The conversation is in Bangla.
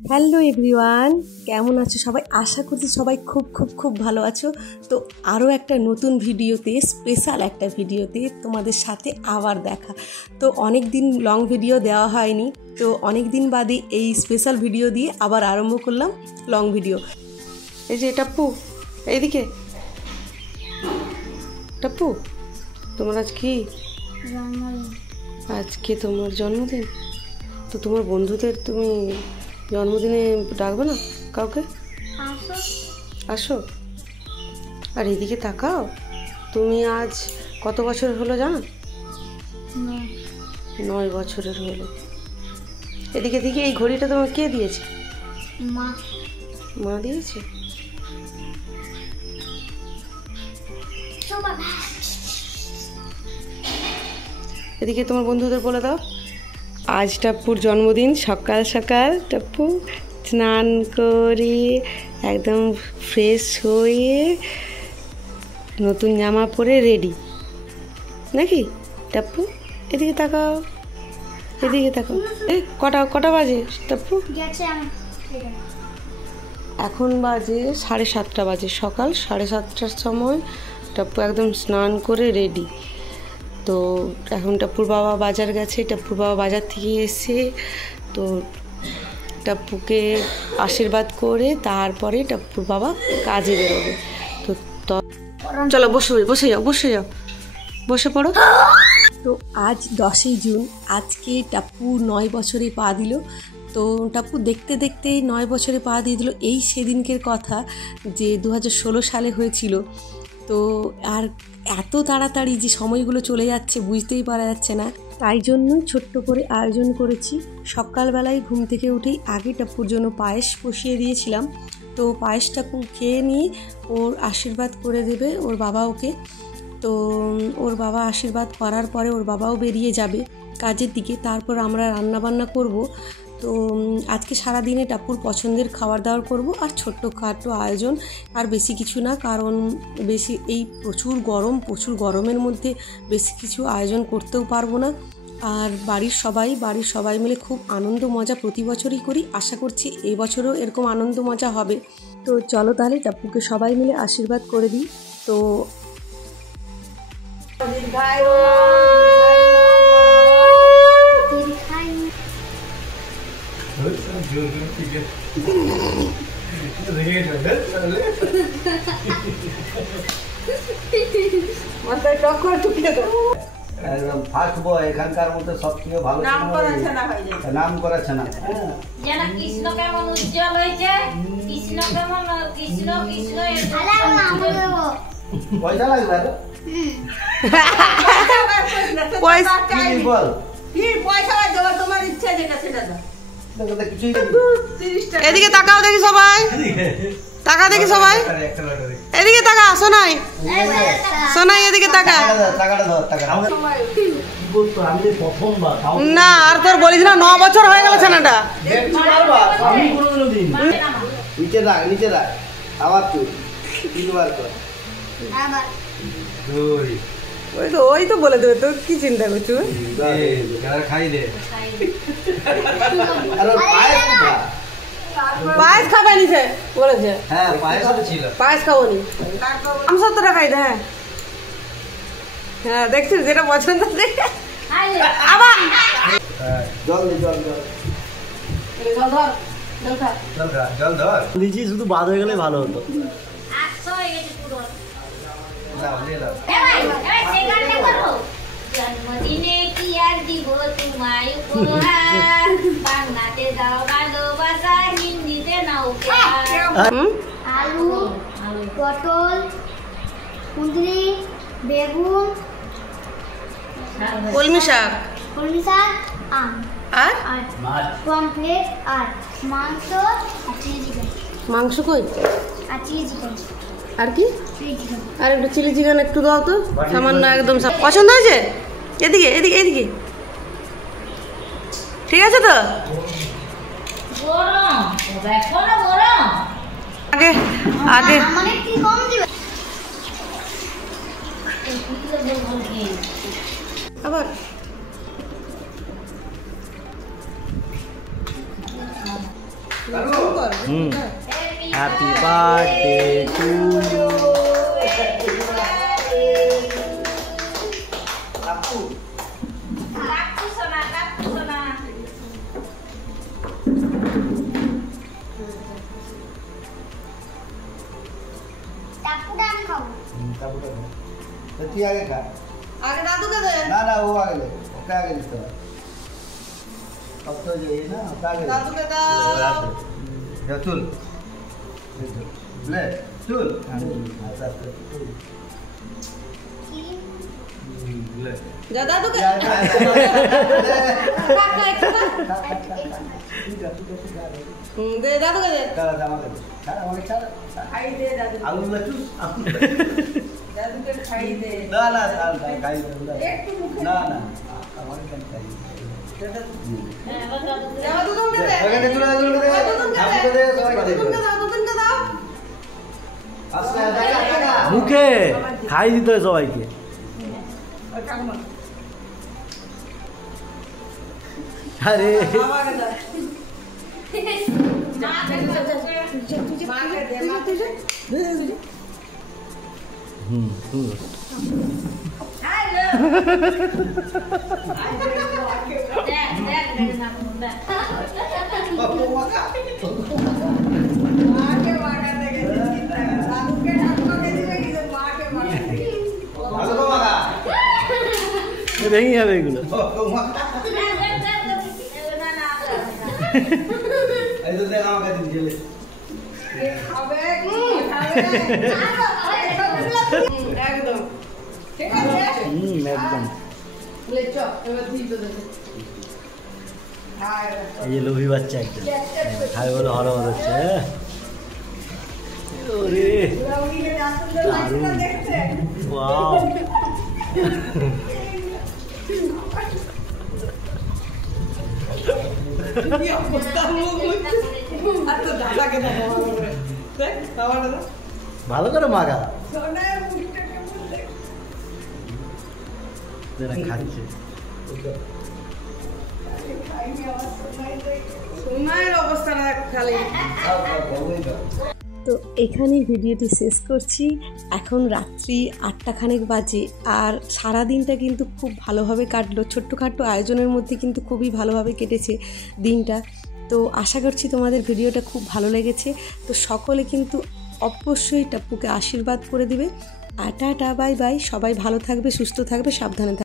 হ্যালো এভরিওয়ান, কেমন আছো সবাই? আশা করছি সবাই খুব খুব খুব ভালো আছো। তো আরও একটা নতুন ভিডিওতে, স্পেশাল একটা ভিডিওতে তোমাদের সাথে আবার দেখা। তো অনেক দিন লং ভিডিও দেওয়া হয়নি, তো অনেক দিন বাদে এই স্পেশাল ভিডিও দিয়ে আবার আরম্ভ করলাম লং ভিডিও। এই যে টাপ্পু, এইদিকে টাপ্পু, তোমার আজ কি? আজকে তোমার জন্মদিন। তো তোমার বন্ধুদের তুমি জন্মদিনে ডাকবে না কাউকে? আসো। আর এদিকে তাকাও, তুমি আজ কত বছরের হলো জানো? 9 বছরের হলো। এদিকে দিকে এই ঘড়িটা তোমার কে দিয়েছে? মা দিয়েছে। এদিকে তোমার বন্ধুদের বলে দাও আজ টাপ্পুর জন্মদিন। সকাল সকাল টাপ্পু স্নান করে একদম ফ্রেশ হয়ে নতুন জামা পরে রেডি নাকি টাপ্পু? এদিকে তাকাও, এদিকে তাকাও। কটা বাজে টাপ্পু? এখন বাজে 7:30 বাজে, সকাল 7:30টার সময় টাপ্পু একদম স্নান করে রেডি। তো এখন টাপ্পুর বাবা বাজার গেছে, টাপ্পুর বাবা বাজার থেকে এসে তো টাপ্পুকে আশীর্বাদ করে তারপরে টাপ্পুর বাবা কাজে বেরোবে। তো চলো বসে যাও বসে পড়ো। তো আজ 10ই জুন, আজকে টাপ্পু 9 বছরে পা দিল। তো টাপ্পু দেখতে দেখতে 9 বছরে পা দিয়ে দিল। এই সেদিনকের কথা যে 2016 সালে হয়েছিল। তো আর এত তাড়াতাড়ি যে সময়গুলো চলে যাচ্ছে বুঝতেই পারা যাচ্ছে না। তাই জন্য ছোট্ট করে আয়োজন করেছি। সকালবেলায় ঘুম থেকে উঠেই আগে টাপ্পুর জন্য পায়েস বসিয়ে দিয়েছিলাম। তো পায়েসটা খেয়ে নিয়ে ওর আশীর্বাদ করে দেবে ওর বাবা ওকে। তো ওর বাবা আশীর্বাদ করার পরে ওর বাবাও বেরিয়ে যাবে কাজের দিকে। তারপর আমরা রান্নাবান্না করব। তো আজকে সারাদিনে টাপ্পুর পছন্দের খাবার দাবার করব আর ছোট্টখাটো আয়োজন, আর বেশি কিছু না। কারণ এই প্রচুর গরমের মধ্যে বেশি কিছু আয়োজন করতেও পারবো না। আর বাড়ির সবাই মিলে খুব আনন্দ মজা প্রতি বছরই করি। আশা করছি এই বছরও এরকম আনন্দ মজা হবে। তো চলো তাহলে টাপ্পুকে সবাই মিলে আশীর্বাদ করে দিই। তো এখানকার মধ্যে সবথেকে ভালো নাম করাচ্ছে না কৃষ্ণ কেমন উজ্জ্বল হয়েছে, কৃষ্ণ কেমন কৃষ্ণ কৃষ্ণ। পয়সা লাগবে তোমার ইচ্ছা যেটা সেটা দাও। এদিকে তাকাও দেখি সবাই, দেখি সবাই এদিকে তাকা। সোনাই এদিকে তাকা। না আর তোর বলিস না, 9 বছর হয়ে গেল ছেলেটা। নিচে রাখ আবার তুই ওই তো বলে দেবে। তো কি চিন্তা করছো? পায়েস খাবে নিছে বলেছে। হ্যাঁ পায়েস খাবো নি, আমি 70 টাকাই দে। হ্যাঁ দেখছিস যেটা পছন্দ আবার লিচি শুধু বাদ হয়ে গেলে ভালো হতো। জন্মদিনে কি আর দিব তোমায় উপহার, বাংলাতে দাও ভালোবাসা, হিন্দিতে নাও আলু, পটল, কুঁদরি, বেগুন, কলমি শাক, আম আর পমফ্রেট আর মাংস আর চিলি চিকেন। মাংস কই? আর চিলি চিকেন। আর কি? Chilli chicken. আর একটু চিলি চিকেন একটু দাও তো, সামান্য একদম। পছন্দ হয়েছে? এদিকে এদিকে এদিকে, ঠিক আছে তো? আগে আগে মানে কি কম দিবে? আবার হ্যাপি বার্থডে টু ইউ। কাকু সোনা, কাকু সোনা। টাপুটা আমি খাবো। তুই আগে খা। আগে দাদুকে দে। না না ও আগে দে, ওকে আগে দিতে হবে। अब तो जो है ना ओके आगे দাদুকে দাও। जा चल ले चल ऐसा कर ले যা দাদুকে। जा কাকা একটু দে। দে দাদুকে দে। चला जामा कर चला हमारे चला খাই দে দাদু। आलू में चूस দাদুকে খাই দে। ना ना साल खाई একটু মুখে। ना ना हमारे कम खाई দাদুকে দে। ओके चलो चलो दे हमको दे सबाई दे দাদুকে দাও। आस्ते आस्ते মুখে খাই দিতে হয় সবাইকে। আরে আমাকে দাও। মাকে দে, মাকে দে। হুম। মাকে মাকে দেখে চিন্তা কর। দাদুকে ঠাকুমাকে দিবে কিন্তু মাকে মাকে দিবে। आलू को मगा ভেঙে যাবে এগুলো। को मगा ऐसे दे हम कर दीजिए খাবে কি খাবে? একদম ঠিক আছে। একদম। লে চ এবার দিতে দে। হ্যাঁ এই যে লোভী বাচ্চা একদম খাই বলে হরমত হচ্ছে। ওরে রাউডিকে আসলে লাগছে দেখতে। ওয়াও। কি অবস্থা মুখ আর তো দাদাকে দাও। দেখ খাওয়াটা দাও। ভালো করে মাগা। সোনার মুখটা কেমন দেখ। যেটা খাচ্ছে। সোনার অবস্থাটা দেখ খালি। তো এখানেই ভিডিওটি শেষ করছি। এখন রাত্রি 8টা খানেক বাজে আর সারা দিনটা কিন্তু খুব ভালোভাবে কাটলো। ছোট্টখাট্টো আয়োজনের মধ্যে কিন্তু খুবই ভালোভাবে কেটেছে দিনটা। তো আশা করছি তোমাদের ভিডিওটা খুব ভালো লেগেছে। তো সকলে কিন্তু অবশ্যই টাপ্পুকে আশীর্বাদ করে দিবে। Tata bye bye. সবাই ভালো থাকবে, সুস্থ থাকবে, সাবধানে থাকবে।